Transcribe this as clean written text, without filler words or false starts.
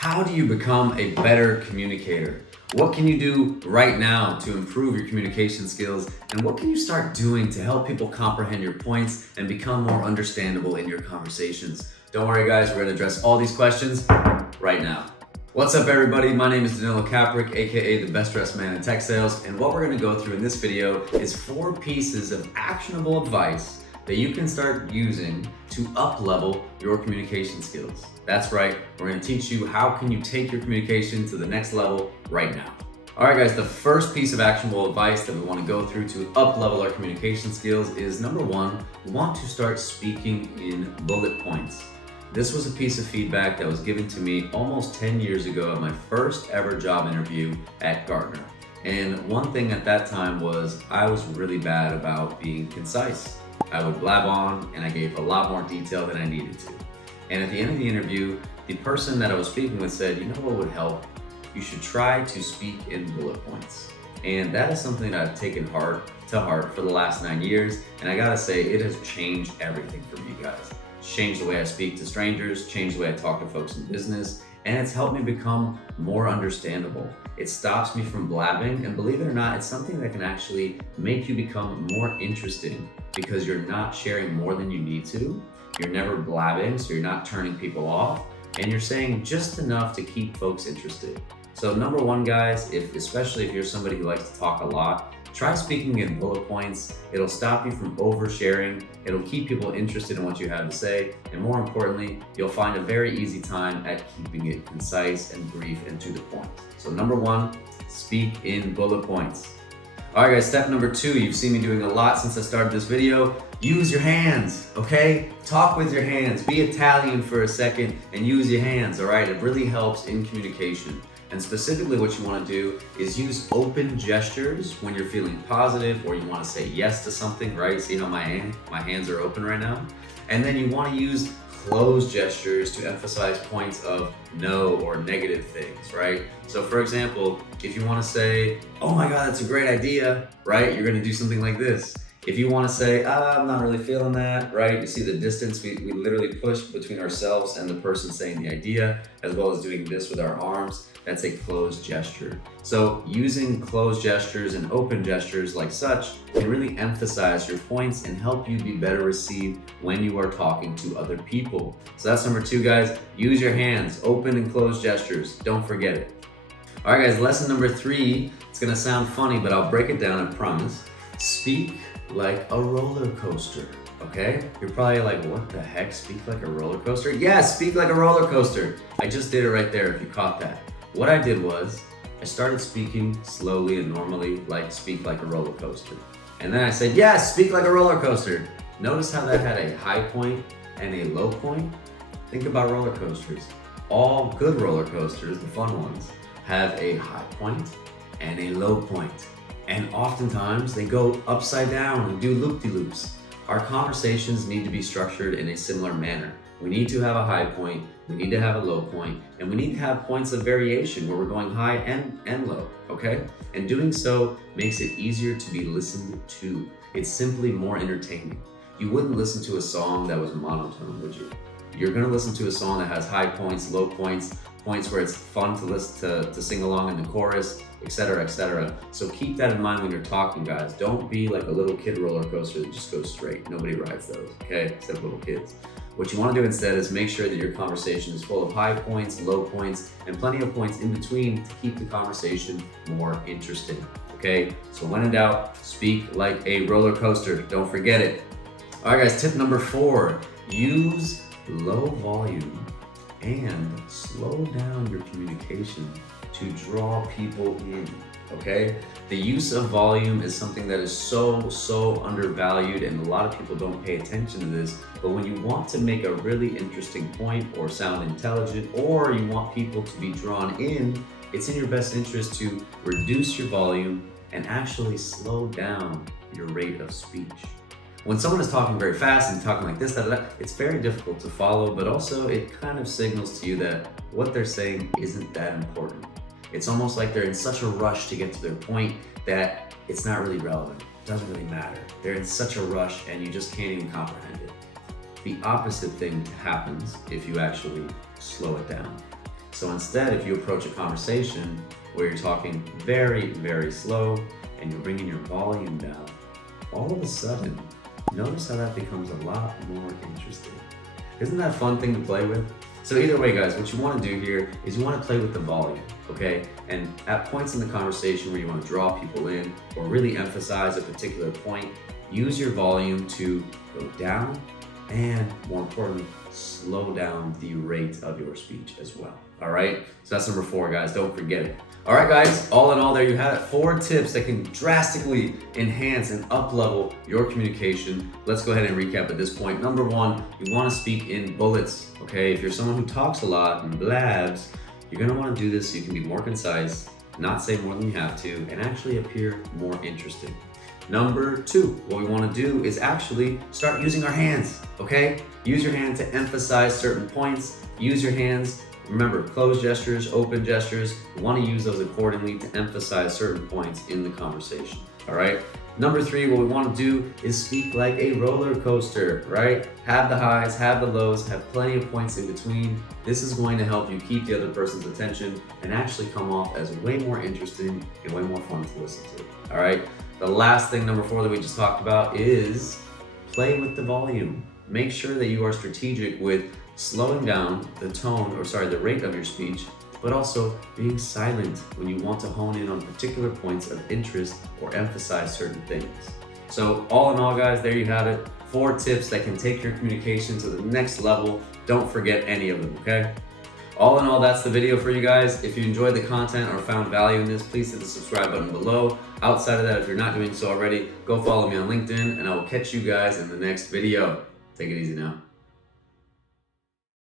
How do you become a better communicator? What can you do right now to improve your communication skills? And what can you start doing to help people comprehend your points and become more understandable in your conversations? Don't worry guys, we're gonna address all these questions right now. What's up everybody? My name is Danilo Kaprick, aka the best dressed man in tech sales. And what we're gonna go through in this video is 4 pieces of actionable advice that you can start using to up-level your communication skills. That's right, we're gonna teach you how can you take your communication to the next level right now. All right guys, the first piece of actionable advice that we wanna go through to up-level our communication skills is number 1, we want to start speaking in bullet points. This was a piece of feedback that was given to me almost 10 years ago at my first ever job interview at Gartner. And one thing at that time was I was really bad about being concise. I would blab on and I gave a lot more detail than I needed to. And at the end of the interview, the person that I was speaking with said, you know what would help? You should try to speak in bullet points. And that is something that I've taken to heart for the last 9 years. And I gotta say, it has changed everything for me guys. It's changed the way I speak to strangers, changed the way I talk to folks in business, and it's helped me become more understandable. It stops me from blabbing, and believe it or not, it's something that can actually make you become more interesting because you're not sharing more than you need to. You're never blabbing, so you're not turning people off, and you're saying just enough to keep folks interested. So number 1 guys, especially if you're somebody who likes to talk a lot, try speaking in bullet points. It'll stop you from oversharing. It'll keep people interested in what you have to say. And more importantly, you'll find a very easy time at keeping it concise and brief and to the point. So number 1, speak in bullet points. All right guys, step number 2, you've seen me doing a lot since I started this video. Use your hands, okay? Talk with your hands. Be Italian for a second and use your hands, all right? It really helps in communication. And specifically what you want to do is use open gestures when you're feeling positive or you want to say yes to something, right? See how my hands are open right now? And then you want to use closed gestures to emphasize points of no or negative things, right? So for example, if you want to say, oh my God, that's a great idea, right? You're going to do something like this. If you want to say, I'm not really feeling that, right? You see the distance we literally push between ourselves and the person saying the idea, as well as doing this with our arms. That's a closed gesture. So using closed gestures and open gestures like such can really emphasize your points and help you be better received when you are talking to other people. So that's number 2 guys, use your hands, open and closed gestures. Don't forget it. All right guys, lesson number 3, it's gonna sound funny, but I'll break it down, I promise. Speak like a roller coaster, okay? You're probably like, what the heck, speak like a roller coaster? Yes, speak like a roller coaster. I just did it right there if you caught that. What I did was, I started speaking slowly and normally, like speak like a roller coaster. And then I said, yes, speak like a roller coaster. Notice how that had a high point and a low point? Think about roller coasters. All good roller coasters, the fun ones, have a high point and a low point. And oftentimes they go upside down and do loop-de-loops. Our conversations need to be structured in a similar manner. We need to have a high point, we need to have a low point, and we need to have points of variation where we're going high and low, okay? And doing so makes it easier to be listened to. It's simply more entertaining. You wouldn't listen to a song that was monotone, would you? You're gonna listen to a song that has high points, low points, points where it's fun to listen to sing along in the chorus, etc., etc. So keep that in mind when you're talking, guys. Don't be like a little kid roller coaster that just goes straight. Nobody rides those, okay? Except little kids. What you want to do instead is make sure that your conversation is full of high points, low points, and plenty of points in between to keep the conversation more interesting, okay? So when in doubt, speak like a roller coaster. Don't forget it. All right, guys, tip number 4, use low volume and slow down your communication to draw people in, okay? The use of volume is something that is so undervalued, and a lot of people don't pay attention to this. But when you want to make a really interesting point or sound intelligent, or you want people to be drawn in, it's in your best interest to reduce your volume and actually slow down your rate of speech. When someone is talking very fast and talking like this, it's very difficult to follow, but also it kind of signals to you that what they're saying isn't that important. It's almost like they're in such a rush to get to their point that it's not really relevant. It doesn't really matter. They're in such a rush and you just can't even comprehend it. The opposite thing happens if you actually slow it down. So instead, if you approach a conversation where you're talking very, very slow and you're bringing your volume down, all of a sudden, notice how that becomes a lot more interesting. Isn't that a fun thing to play with? So either way, guys, what you want to do here is you want to play with the volume, okay? And at points in the conversation where you want to draw people in or really emphasize a particular point, use your volume to go down and, more importantly, slow down the rate of your speech as well. All right, so that's number 4, guys. Don't forget it. All right, guys, all in all, there you have it. 4 tips that can drastically enhance and up-level your communication. Let's go ahead and recap at this point. Number 1, you want to speak in bullets, okay? If you're someone who talks a lot and blabs, you're gonna want to do this so you can be more concise, not say more than you have to, and actually appear more interesting. Number 2, what we want to do is actually start using our hands, okay? Use your hand to emphasize certain points. Use your hands. Remember, closed gestures, open gestures, you want to use those accordingly to emphasize certain points in the conversation, all right? Number 3, what we want to do is speak like a roller coaster, right? Have the highs, have the lows, have plenty of points in between. This is going to help you keep the other person's attention and actually come off as way more interesting and way more fun to listen to, all right? The last thing, number 4, that we just talked about is play with the volume. Make sure that you are strategic with slowing down the rate of your speech, but also being silent when you want to hone in on particular points of interest or emphasize certain things. So all in all, guys, there you have it. 4 tips that can take your communication to the next level. Don't forget any of them, okay? All in all, that's the video for you guys. If you enjoyed the content or found value in this, please hit the subscribe button below. Outside of that, if you're not doing so already, go follow me on LinkedIn, and I will catch you guys in the next video. Take it easy now.